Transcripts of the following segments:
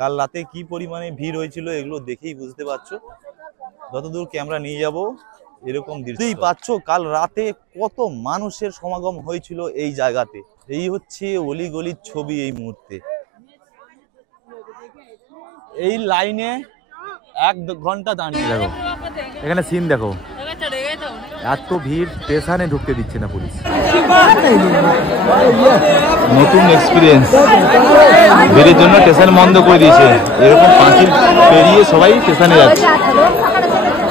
কাল রাতে কি পরিমাণে ভিড় হয়েছিল এগুলো দেখেই বুঝতে পারছো। যতদূর ক্যামেরা নিয়ে যাব এরকম দেখতেই পাচ্ছ কাল রাতে কত মানুষের সমাগম হয়েছিল এই জায়গাতে। এই হচ্ছে অলিগলির ছবি এই মুহূর্তে। এই লাইনে 1 ঘন্টা দাঁড়িয়ে দেখো, এখানে সিন দেখো, এত ভিড়, স্টেশনে ঢুকতে দিচ্ছে না পুলিশ। নতুন এক্সপিরিয়েন্স, ভিড়ের জন্য স্টেশন বন্ধ করে দিয়েছে। এরকম পাঁচিল পেরিয়ে সবাই স্টেশনে যাচ্ছে।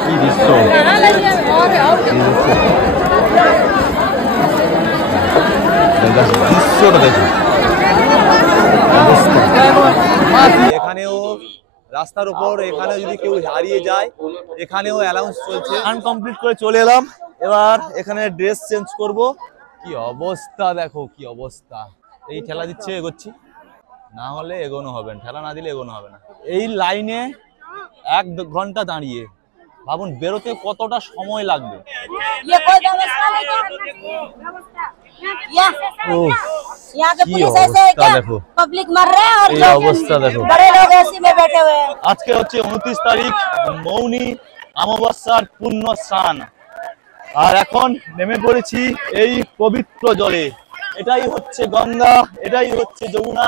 কি দৃশ্য, দৃশ্যটা দেখো। এখানেও রাস্তার উপর, এখানে যদি কেউ হারিয়ে যায়, এখানেও অ্যালাউন্স চলছে। আনকমপ্লিট করে চলে এলাম, এবার এখানে ড্রেস চেঞ্জ করব। কি অবস্থা দেখো, কি অবস্থা। এই ঠেলা দিচ্ছে, এগোচ্ছি, না হলে এগোনো হবে না, ঠেলা না দিলে এগোনো হবে না। এই লাইনে 1 ঘন্টা দাঁড়িয়ে, ভাবুন বেরোতে কতটা সময় লাগবে। আজকে হচ্ছে 29 তারিখ, মৌনী অমাবস্যার পূর্ণ স্নান। আর এখন নেমে পড়েছি এই পবিত্র জলে। এটাই হচ্ছে গঙ্গা, এটাই হচ্ছে যমুনা,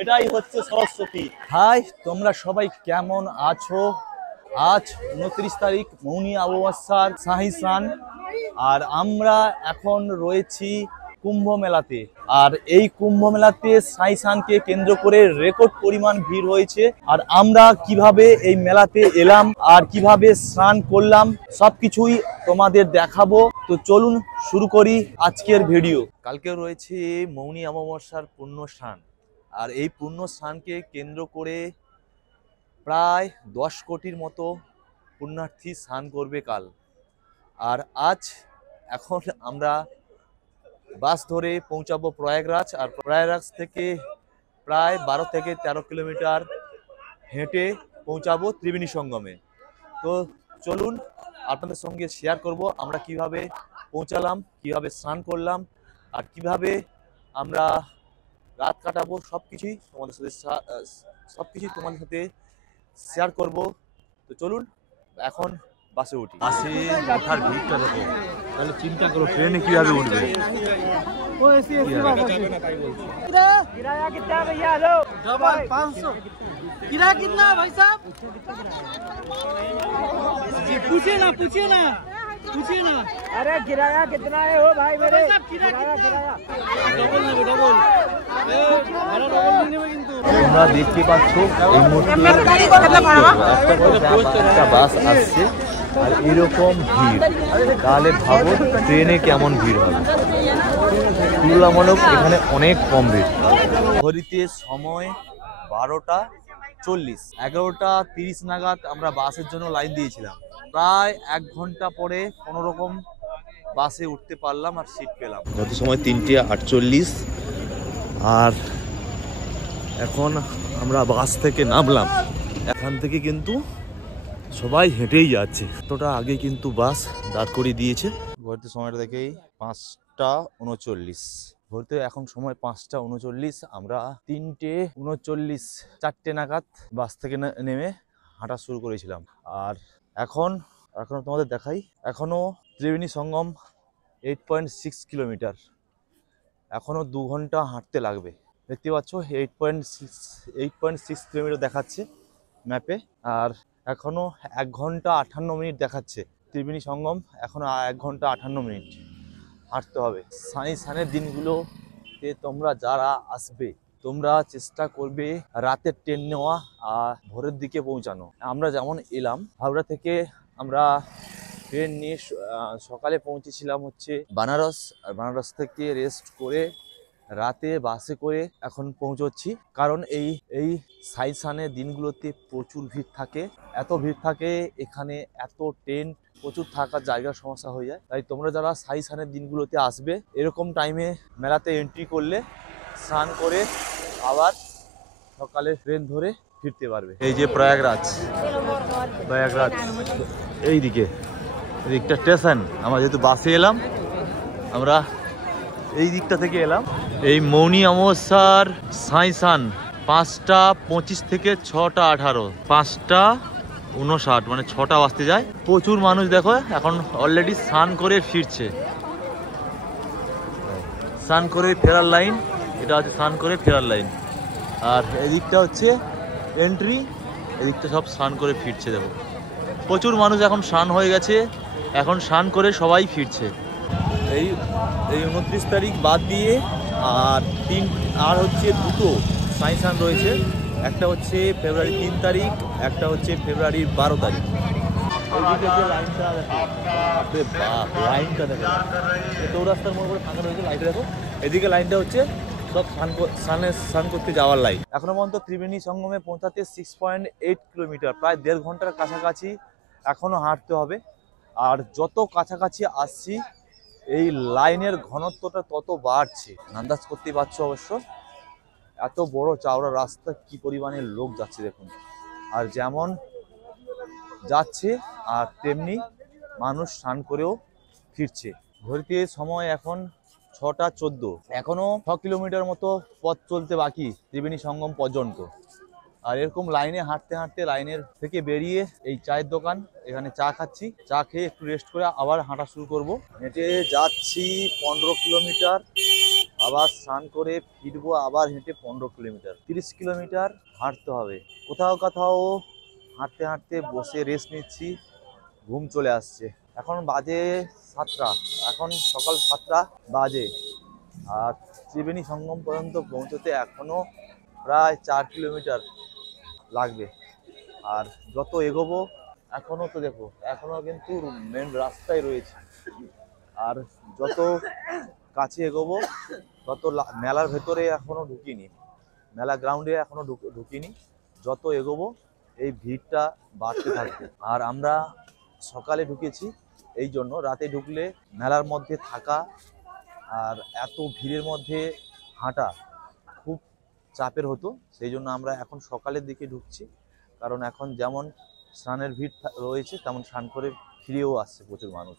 এটাই হচ্ছে সরস্বতী। হাই, তোমরা সবাই কেমন আছো? আজ 29 তারিখ, মৌনী অমাবস্যার শাহী স্নান। আর আমরা এখন রয়েছি কুম্ভ মেলাতে। আর এই কুম্ভ মেলাতে শাহী স্নানকে কেন্দ্র করে রেকর্ড পরিমাণ ভিড় হয়েছে। আর আমরা কিভাবে এই মেলাতে এলাম আর কিভাবে স্নান করলাম সবকিছুই তোমাদের দেখাবো। তো চলুন শুরু করি আজকের ভিডিও। কালকে রয়েছে মৌনী অমাবস্যার পূর্ণ স্নান। আর এই পূর্ণ স্নানকে কেন্দ্র করে প্রায় 10 কোটির মতো পুণ্যার্থী স্নান করবে কাল। আর আজ এখন আমরা বাস ধরে পৌঁছাবো প্রয়াগরাজ। আর প্রয়াগরাজ থেকে প্রায় 12 থেকে 13 কিলোমিটার হেঁটে পৌঁছাবো ত্রিবেণী সঙ্গমে। তো চলুন আপনাদের সঙ্গে শেয়ার করব আমরা কিভাবে পৌঁছালাম, কিভাবে স্নান করলাম আর কিভাবে আমরা রাত কাটাবো। সবকিছুই তোমাদের সাথে শেয়ার করব। তো চলুন এখন বাসে উঠি। বাসে ওঠার ভিড়টা দেখো, তাহলে চিন্তা করো ট্রেনে কিভাবে উঠবে। किराया कितना भैया? लो डबल 500। किराया कितना भाई साहब? पूछिए ना अरे किराया कितना है हो भाई मेरे? किराया डबल ना डबल ভাড়া ডবল নিবে কিন্তু। তোমরা দেখতে পাচ্ছ এই মুহূর্তে একটা বাস আসছে আর এরকম ভিড়, তাহলে ভাবো ট্রেনে কেমন ভিড় হবে। তুলনামূলক এখানে অনেক কম ভিড়। ঘড়িতে সময় 12টা 40, 11টা 30 নাগাদ আমরা বাসের জন্য লাইন দিয়েছিলাম। প্রায় 1 ঘন্টা পরে কোনো রকম বাসে উঠতে পারলাম আর সিট পেলাম। যত সময় 3টে 48। আর এখন আমরা বাস থেকে নামলাম। এখান থেকে কিন্তু সবাই হেঁটেই যাচ্ছে। এতটা আগে কিন্তু বাস দাঁড় করিয়ে দিয়েছে। ঘড়িতে সময়টা দেখেই 5টা 39। ঘড়িতে এখন সময় 5টা 39। আমরা 3টে 39, 4টে নাগাদ বাস থেকে নেমে হাঁটা শুরু করেছিলাম। আর এখন তোমাদের দেখাই, এখনো ত্রিবেণী সঙ্গম 8.6 কিলোমিটার, এখনো 2 ঘন্টা হাঁটতে লাগবে। দেখতে পাচ্ছ 8.6 কিলোমিটার দেখাচ্ছে ম্যাপে। আর এখনো 1 ঘন্টা 58 মিনিট দেখাচ্ছে ত্রিবেণী সঙ্গম। এখনো 1 ঘন্টা 58 মিনিট হাঁটতে হবে। শাহী স্নানের দিনগুলোতে তোমরা যারা আসবে, তোমরা চেষ্টা করবে রাতের ট্রেন নেওয়া আর ভোরের দিকে পৌঁছানো। আমরা যেমন এলাম হাওড়া থেকে, আমরা ট্রেন নিয়ে সকালে পৌঁছেছিলাম হচ্ছে বানারস। আর বানারস থেকে রেস্ট করে রাতে বাসে করে এখন পৌঁছচ্ছি। কারণ এই শাহী স্নানের দিনগুলোতে প্রচুর ভিড় থাকে। এত ভিড় থাকে এখানে, এত ট্রেন, প্রচুর থাকার জায়গার সমস্যা হয়ে যায়। তাই তোমরা যারা শাহী স্নানের দিনগুলোতে আসবে, এরকম টাইমে মেলাতে এন্ট্রি করলে স্নান করে আবার সকালে ট্রেন ধরে ফিরতে পারবে। এই যে প্রয়াগরাজ এইদিকে, এদিকটা স্টেশন। আমরা যেহেতু বাসে এলাম, আমরা এই দিকটা থেকে এলাম। এই মৌনী অমাবস্যার শাহী স্নান 5:25 থেকে 6:18, 5:59, মানে 6টা বাজতে যায়। প্রচুর মানুষ দেখো এখন অলরেডি স্নান করে ফিরছে। স্নান করে ফেরার লাইন, এটা হচ্ছে স্নান করে ফেরার লাইন। আর এদিকটা হচ্ছে এন্ট্রি, এদিকটা সব স্নান করে ফিরছে। দেখো প্রচুর মানুষ এখন স্নান হয়ে গেছে, এখন স্নান করে সবাই ফিরছে। এই 29 তারিখ বাদ দিয়ে আর হচ্ছে দুটো সাই স্নান রয়েছে। একটা হচ্ছে ফেব্রুয়ারি 3 তারিখ, একটা হচ্ছে ফেব্রুয়ারির 12 তারিখ। এদিকে যে লাইনটা দেখো, বাপরে বাপ, লাইনটা দেখো, চৌরাস্তার মোড় করে ফাঁকা রয়েছে, লাইট দেখো। এদিকে লাইনটা হচ্ছে সব স্নান করতে যাওয়ার লাইন। এখনো পর্যন্ত ত্রিবেণী সঙ্গমে পৌঁছাতে 6.8 কিলোমিটার, প্রায় 1.5 ঘন্টার কাছাকাছি এখনো হাঁটতে হবে। আর যত কাছাকাছি আসছি এই লাইনের ঘনত্বটা তত বাড়ছে, আন্দাজ করতেই পারছো অবশ্য। এত বড় চওড়া রাস্তা, কি পরিমাণে লোক যাচ্ছে দেখুন। আর যেমন যাচ্ছে আর তেমনি মানুষ স্নান করেও ফিরছে। ঘড়িতে সময় এখন 6:14, এখনো 6 কিলোমিটার মতো পথ চলতে বাকি ত্রিবেণী সঙ্গম পর্যন্ত। আর এরকম লাইনে হাঁটতে হাঁটতে লাইনের থেকে বেরিয়ে এই চায়ের দোকান, এখানে চা খাচ্ছি, চা খেয়ে একটু রেস্ট করে আবার হাঁটা শুরু করব। হেঁটে যাচ্ছি 15 কিলোমিটার, আবার স্নান করে ফিরবো, আবার হেঁটে 15 কিলোমিটার, 30 কিলোমিটার হাঁটতে হবে। কোথাও কোথাও হাঁটতে হাঁটতে বসে রেস্ট নিচ্ছি, ঘুম চলে আসছে। এখন বাজে 7টা, এখন সকাল 7টা বাজে। আর ত্রিবেণী সঙ্গম পর্যন্ত পৌঁছতে এখনো প্রায় 4 কিলোমিটার লাগবে। আর যত এগোবো, এখনো তো দেখো এখনো কিন্তু মেন রাস্তায় রয়েছে। আর যত কাছে এগোবো তত মেলার ভেতরে এখনো ঢুকিনি, মেলা গ্রাউন্ডে এখনো ঢুকিনি। যত এগোবো এই ভিড়টা বাড়তে থাকবে। আর আমরা সকালে ঢুকেছি, এই জন্য রাতে ঢুকলে মেলার মধ্যে থাকা আর এত ভিড়ের মধ্যে হাঁটা খুব চাপের হতো। সেই জন্য আমরা এখন সকালের দিকে ঢুকছি, কারণ এখন যেমন স্নানের ভিড় রয়েছে তেমন স্নান করে ফিরেও আসছে প্রচুর মানুষ,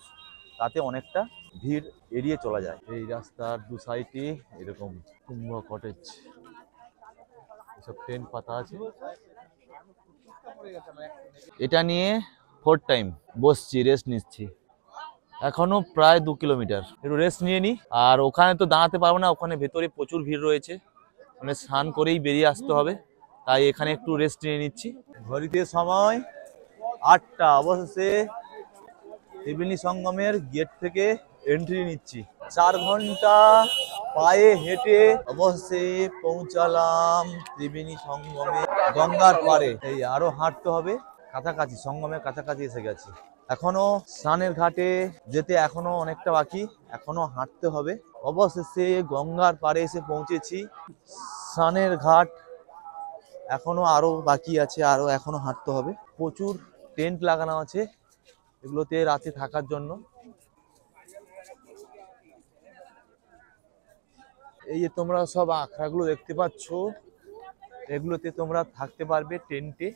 তাতে অনেকটা ভিড় এড়িয়ে চলা যায়। এই রাস্তার দু সাইডে এরকম কুম্ভ কটেজ, এসব টেন্ট পাতা আছে। এটা নিয়ে 4th টাইম বসছি, রেস্ট নিচ্ছি। এখনো প্রায় 2 কিলোমিটার, একটু রেস্ট নিয়ে নিই। আর ওখানে তো দাঁড়াতে পারবো না, ওখানে ভেতরে প্রচুর ভিড় রয়েছে, মানে স্নান করেই বেরিয়ে আসতে হবে, তাই এখানে একটু রেস্ট নিয়ে নিচ্ছি। ঘড়িতে সময় 8টা, অবশেষে ত্রিবেণী সঙ্গমের গেট থেকে এন্ট্রি নিচ্ছি। 4 ঘন্টা পায়ে হেঁটে অবশেষে পৌঁছালাম ত্রিবেণী সঙ্গমে, গঙ্গার পাড়ে। এই আরো হাঁটতে হবে, কাছাকাছি সঙ্গমের কাছাকাছি এসে গেছি। এখনো স্নানের ঘাটে যেতে এখনো অনেকটা বাকি, এখনো হাঁটতে হবে। অবশেষে গঙ্গার পাড়ে এসে পৌঁছেছি। স্নানের ঘাট এখনো আরো বাকি আছে, আরো এখনো হাঁটতে হবে। প্রচুর টেন্ট লাগানো আছে এগুলোতে রাতে থাকার জন্য। এই যে তোমরা সব আখড়াগুলো দেখতে পাচ্ছ, এগুলোতে তোমরা থাকতে পারবে টেন্টে,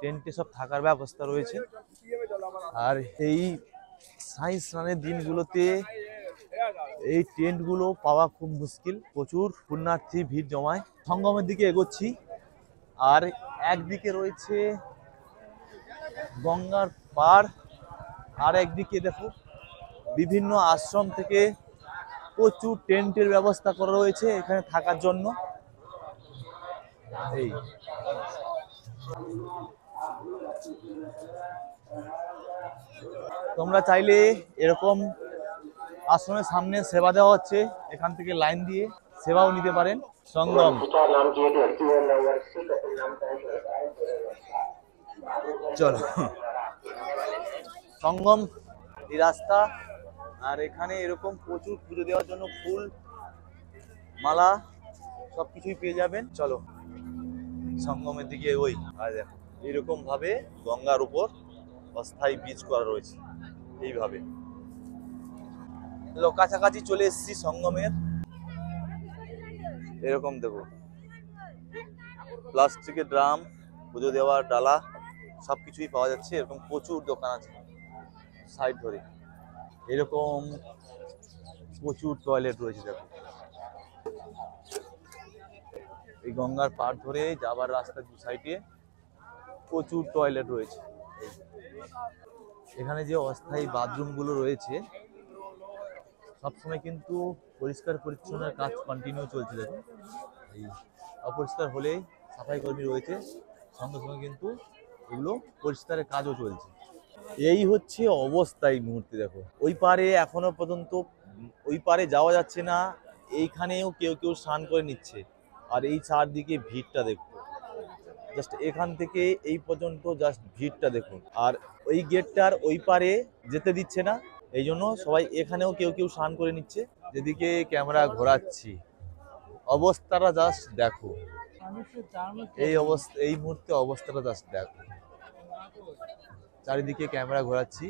টেন্টে সব থাকার ব্যবস্থা রয়েছে। আর এই সাই স্নানের দিনগুলোতে এই টেন্টগুলো পাওয়া খুব মুশকিল, প্রচুর পুণ্যার্থী ভিড় জমায়। সঙ্গমের দিকে এগোচ্ছি, আর একদিকে রয়েছে গঙ্গার পাড়, আর একদিকে দেখো বিভিন্ন আশ্রম থেকে প্রচুর টেন্টের ব্যবস্থা করা রয়েছে এখানে থাকার জন্য। এই তোমরা চাইলে এরকম আশ্রমের সামনে সেবা দেওয়া হচ্ছে, এখান থেকে লাইন দিয়ে সেবাও নিতে পারেন। সঙ্গম চলো, সঙ্গম এই রাস্তা। আর এখানে এরকম প্রচুর পুজো দেওয়ার জন্য ফুল মালা সবকিছুই পেয়ে যাবেন। চলো সঙ্গমের দিকে ওই, আর দেখো এরকম ভাবে গঙ্গার উপর অস্থায়ী ব্রিজ করা রয়েছে। এইভাবে কাছাকাছি চলে এসেছি সঙ্গমের। এরকম দেখো প্লাস্টিকের ড্রাম, পুজো দেওয়ার ডালা সবকিছুই পাওয়া যাচ্ছে। এরকম প্রচুর দোকান আছে সাইড ধরে, এরকম প্রচুর টয়লেট রয়েছে। দেখো এই গঙ্গার পাড় ধরে যাবার রাস্তার দু সাইডে প্রচুর টয়লেট রয়েছে। এখানে যে অস্থায়ী বাথরুমগুলো রয়েছে সবসময় কিন্তু পরিষ্কার পরিচ্ছন্নের কাজ কন্টিনিউ চলছে। দেখুন, এই অপরিষ্কার হলেই সাফাই কর্মী রয়েছে, সঙ্গে সঙ্গে কিন্তু এগুলো পরিষ্কারের কাজও চলছে। এই হচ্ছে অবস্থা এই মুহূর্তে। দেখো ওই পারে এখনো পর্যন্ত ওই পারে যাওয়া যাচ্ছে না, এইখানেও কেউ কেউ স্নান করে নিচ্ছে। আর এই চারদিকে ভিড়টা দেখো, জাস্ট এখান থেকে এই পর্যন্ত জাস্ট ভিড়টা দেখুন। আর ওই গেটটার ওই পারে যেতে দিচ্ছে না, এই জন্য সবাই এখানেও কেউ কেউ স্নান করে নিচ্ছে। যেদিকে ক্যামেরা ঘোরাচ্ছি অবস্থাটা জাস্ট দেখো, এই অবস্থা এই মুহূর্তে অবস্থাটা জাস্ট দেখো। চারিদিকে ক্যামেরা ঘোরাচ্ছি,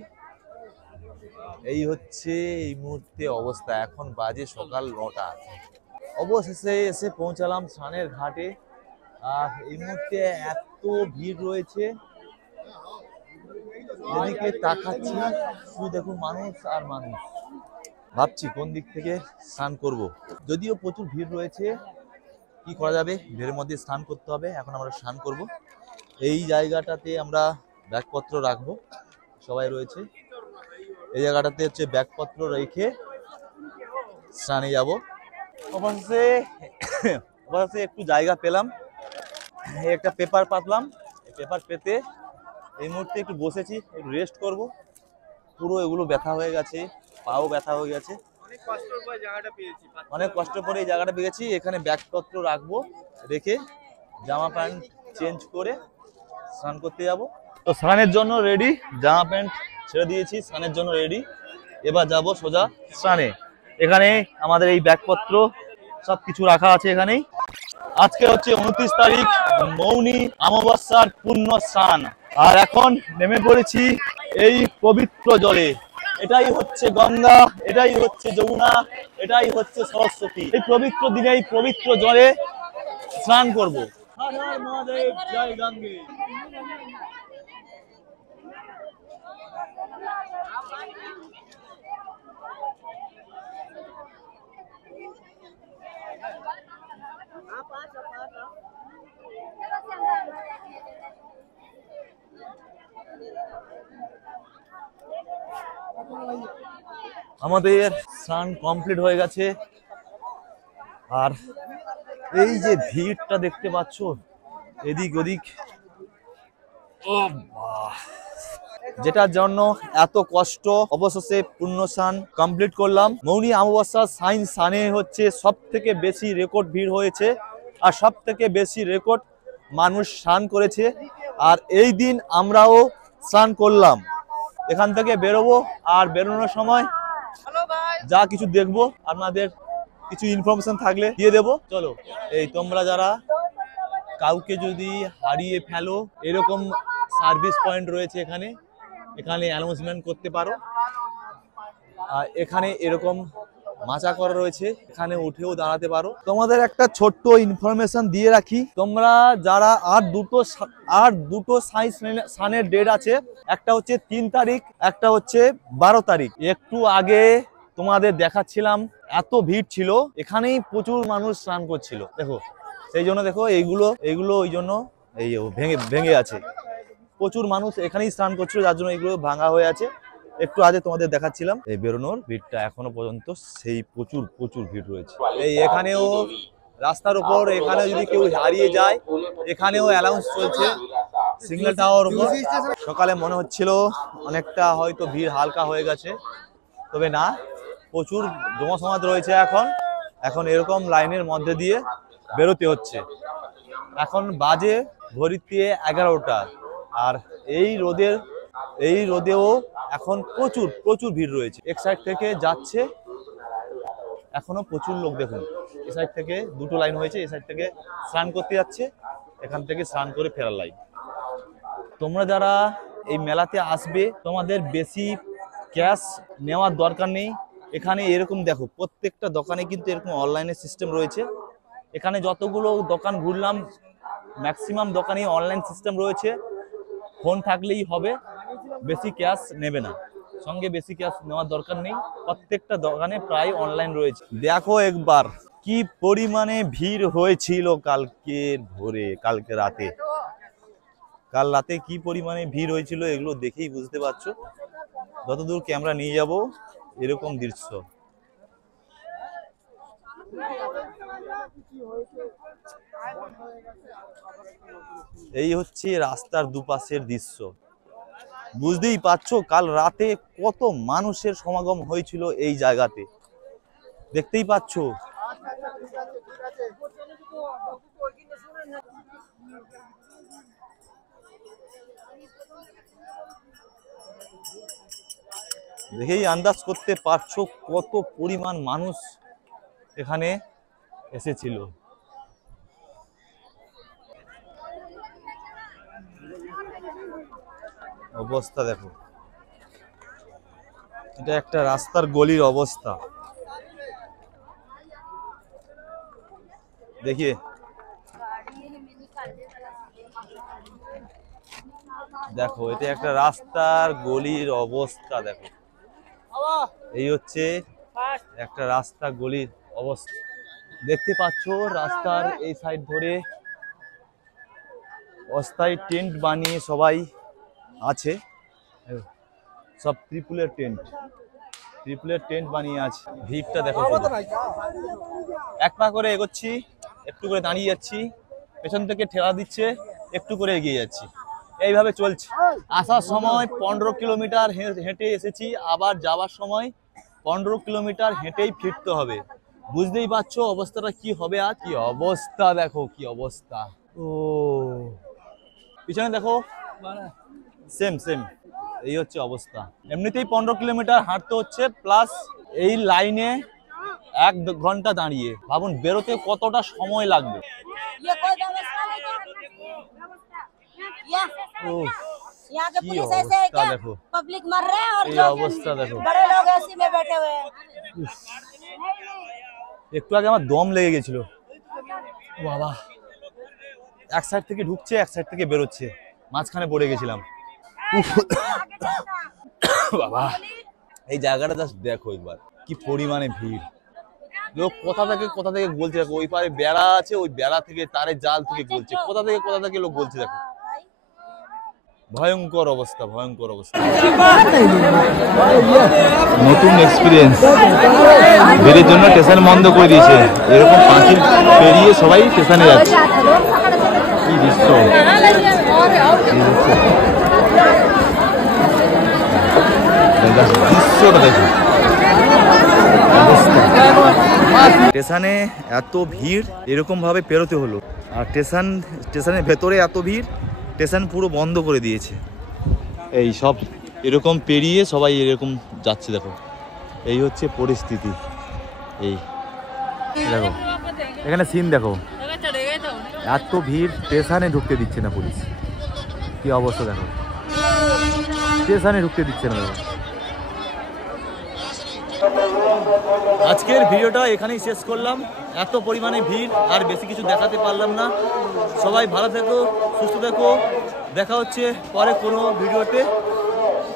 এই হচ্ছে এই মুহূর্তে অবস্থা। এখন বাজে সকাল 9টা। অবশেষে এসে পৌঁছালাম স্নানের ঘাটে। আর এই মুহূর্তে এত ভিড় রয়েছে, যেদিকে তাকাচ্ছি শুধু দেখুন মানুষ আর মানুষ। ভাবছি কোন দিক থেকে স্নান করব। যদিও প্রচুর ভিড় রয়েছে, কি করা যাবে, ভিড়ের মধ্যে স্নান করতে হবে। এখন আমরা স্নান করব। এই জায়গাটাতে আমরা ব্যাগপত্র রাখবো, সবাই রয়েছে এই জায়গাটাতে হচ্ছে ব্যাগপত্র রেখে স্নানে যাব। অবশ্যই একটু জায়গা পেলাম, একটা পেপার পাতলাম। পেপার পেতে এই মুহূর্তে একটু বসেছি, একটু রেস্ট করব। পুরো এগুলো ব্যথা হয়ে গেছে, পাও ব্যথা হয়ে গেছে, অনেক কষ্ট করে এই জায়গাটা পেয়েছি। এখানে ব্যাগপত্র রাখবো, রেখে জামা প্যান্ট চেঞ্জ করে স্নান করতে যাব। তো স্নানের জন্য রেডি, জামা প্যান্ট ছেড়ে দিয়েছি, স্নানের জন্য রেডি। এবার যাব সোজা স্নানে। এখানে আমাদের এই ব্যাগপত্র সবকিছু রাখা আছে এখানেই। আজকে হচ্ছে 29 তারিখ, মৌনী অমাবস্যার পুণ্য স্নান। আর এখন নেমে পড়েছি এই পবিত্র জলে। এটাই হচ্ছে গঙ্গা, এটাই হচ্ছে যমুনা, এটাই হচ্ছে সরস্বতী। এই পবিত্র দিনে এই পবিত্র জলে স্নান করব। হর হর মহাদেব, জয় গঙ্গে। আমাদের স্নান কমপ্লিট হয়ে গেছে। আর এই যে ভিড়টা দেখতে পাচ্ছ এদিক ওদিক, যেটার জন্য এত কষ্ট, অবশেষে পুণ্য স্নান কমপ্লিট করলাম। মৌনী অমাবস্যা স্নানে হচ্ছে সব থেকে বেশি রেকর্ড ভিড় হয়েছে, আর সব থেকে বেশি রেকর্ড মানুষ স্নান করেছে। আর এই দিন আমরাও স্নান করলাম। এখান থেকে বেরোবো, আর বেরোনোর সময় যা কিছু দেখবো আপনাদের কিছু ইনফরমেশন থাকলে দিয়ে দেবো। চলো, এই তোমরা যারা কাউকে যদি হারিয়ে ফেলো, এরকম সার্ভিস পয়েন্ট রয়েছে এখানে, এখানে অ্যানাউন্সমেন্ট করতে পারো। আর এখানে এরকম মাচা করা রয়েছে, এখানে উঠেও দাঁড়াতে পারো। তোমাদের একটা ছোট্ট ইনফরমেশন দিয়ে রাখি, তোমরা যারা আর দুটো স্নানের ডেট আছে, একটা হচ্ছে 3 তারিখ, একটা হচ্ছে 12 তারিখ। একটু আগে তোমাদের দেখাচ্ছিলাম, এত ভিড় ছিল, এখানেই প্রচুর মানুষ স্নান করছিল। দেখো, সেই জন্য দেখো এইগুলো ওই জন্য এই ভেঙে আছে। প্রচুর মানুষ এখানেই স্নান করছিল, যার জন্য এগুলো ভাঙা হয়ে আছে। একটু আগে তোমাদের দেখাচ্ছিলাম এই বেরোনোর ভিড়টা, এখনো পর্যন্ত সেই প্রচুর ভিড় রয়েছে। এই এখানেও রাস্তার উপর, এখানে যদি কেউ হারিয়ে যায়, এখানেও অ্যানাউন্স চলছে সিগন্যাল টাওয়ার উপর। সকালে মনে হচ্ছিল অনেকটা হয়তো ভিড় হালকা হয়ে গেছে, তবে না, প্রচুর জমসমাট রয়েছে। এখন এরকম লাইনের মধ্যে দিয়ে বেরোতে হচ্ছে। এখন বাজে ঘড়িতে 11টা। আর এই রোদেও এখন প্রচুর ভিড় রয়েছে। এক সাইড থেকে যাচ্ছে, এখনো প্রচুর লোক। দেখুন, এই সাইড থেকে দুটো লাইন হয়েছে, এই সাইড থেকে স্নান করতে যাচ্ছে, এখান থেকে স্নান করে ফেরার লাইন। তোমরা যারা এই মেলাতে আসবে, তোমাদের বেশি ক্যাশ নেওয়ার দরকার নেই। এখানে এরকম দেখো, প্রত্যেকটা দোকানে কিন্তু এরকম অনলাইনের সিস্টেম রয়েছে। এখানে যতগুলো দোকান ঘুরলাম, ম্যাক্সিমাম দোকানে অনলাইন সিস্টেম রয়েছে। ফোন থাকলেই হবে, বেশি ক্যাশ নেবে না, সঙ্গে বেশি ক্যাশ নেওয়ার দরকার নেই। প্রত্যেকটা দোকানে প্রায় অনলাইন রয়েছে। দেখো একবার কি পরিমাণে ভিড় হয়েছিল কালকে ভোরে, কালকে রাতে। কাল রাতে কি পরিমাণে ভিড় হয়েছিল এগুলো দেখেই বুঝতে পারছো। যতদূর ক্যামেরা নিয়ে যাব এরকম দৃশ্য। এই হচ্ছে রাস্তার দুপাশের দৃশ্য। বুঝতেই পারছো কাল রাতে কত মানুষের সমাগম হয়েছিল এই জায়গাতে, দেখতেই পাচ্ছো। দেখেই আন্দাজ করতে পারছো কত পরিমাণ মানুষ এখানে এসেছিল। অবস্থা দেখো, এটা একটা রাস্তার গলির অবস্থা। দেখিয়ে দেখো, এটা একটা রাস্তার গলির অবস্থা। দেখো, এই হচ্ছে একটা রাস্তা গলির অবস্থা। দেখতে পাচ্ছো রাস্তার এই সাইড ধরে অস্থায়ী টেন্ট বানিয়ে সবাই আছে। সব ত্রিপুলের টেন্ট বানিয়ে আছে। ভিড়টা দেখো, এক পা করে এগোচ্ছি, একটু করে দাঁড়িয়ে যাচ্ছি, পেছন থেকে ঠেলা দিচ্ছে, একটু করে এগিয়ে যাচ্ছি, এইভাবে চলছে। আসার সময় 15 কিলোমিটার হেঁটে এসেছি, আবার যাওয়ার সময় 15 কিলোমিটার হেঁটেই ফিরতে হবে। বুঝতেই পারছো অবস্থাটা কি হবে। আজ কি অবস্থা দেখো, কি অবস্থা। ও পিছনে দেখো, সেম এই হচ্ছে অবস্থা। এমনিতেই 15 কিলোমিটার হাঁটতে হচ্ছে, প্লাস এই লাইনে 1 ঘন্টা দাঁড়িয়ে। ভাবুন বেরোতে কতটা সময় লাগবে। কি অবস্থা দেখো, पब्लिक मर रहे हैं और এই অবস্থা দেখো। बड़े लोग एसी में बैठे हुए हैं। একটু আগে আমার দম লেগে গেছিল বাবা। এক সাইড থেকে ঢুকছে, এক সাইড থেকে বেরোচ্ছে, মাঝখানে পড়ে গেছিলাম। বাবা, এই জায়গাটা জাস্ট দেখো একবার, কি পরিমাণে ভিড়। লোক কোথা থেকে বলছে। দেখো ওই পারে বেড়া আছে, ওই বেড়া থেকে তারে জাল থেকে বলছে, কোথা থেকে লোক বলছে। দেখো ভয়ঙ্কর অবস্থা, ভয়ঙ্কর অবস্থা। নতুন এক্সপিরিয়েন্স। ভিড়ের জন্য স্টেশন বন্ধ করে দিয়েছে, এরকম পাঁচিল পেরিয়ে সবাই স্টেশনে যাচ্ছে। কি দৃশ্য, দৃশ্যটা দেখো। স্টেশনে এত ভিড়, এরকম ভাবে পেরোতে হলো। আর স্টেশনের ভেতরে এত ভিড়, স্টেশন পুরো বন্ধ করে দিয়েছে। এই সব এরকম পেরিয়ে সবাই এরকম যাচ্ছে। দেখো এই হচ্ছে পরিস্থিতি। এই দেখো এখানে সিন দেখো, এত ভিড়, স্টেশনে ঢুকতে দিচ্ছে না পুলিশ। কি অবস্থা দেখো, স্টেশনে ঢুকতে দিচ্ছে না। দেখো আজকের ভিডিওটা এখানেই শেষ করলাম। এত পরিমাণে ভিড়, আর বেশি কিছু দেখাতে পারলাম না। সবাই ভালো থেকো, সুস্থ থেকো। দেখা হচ্ছে পরে কোনো ভিডিওতে।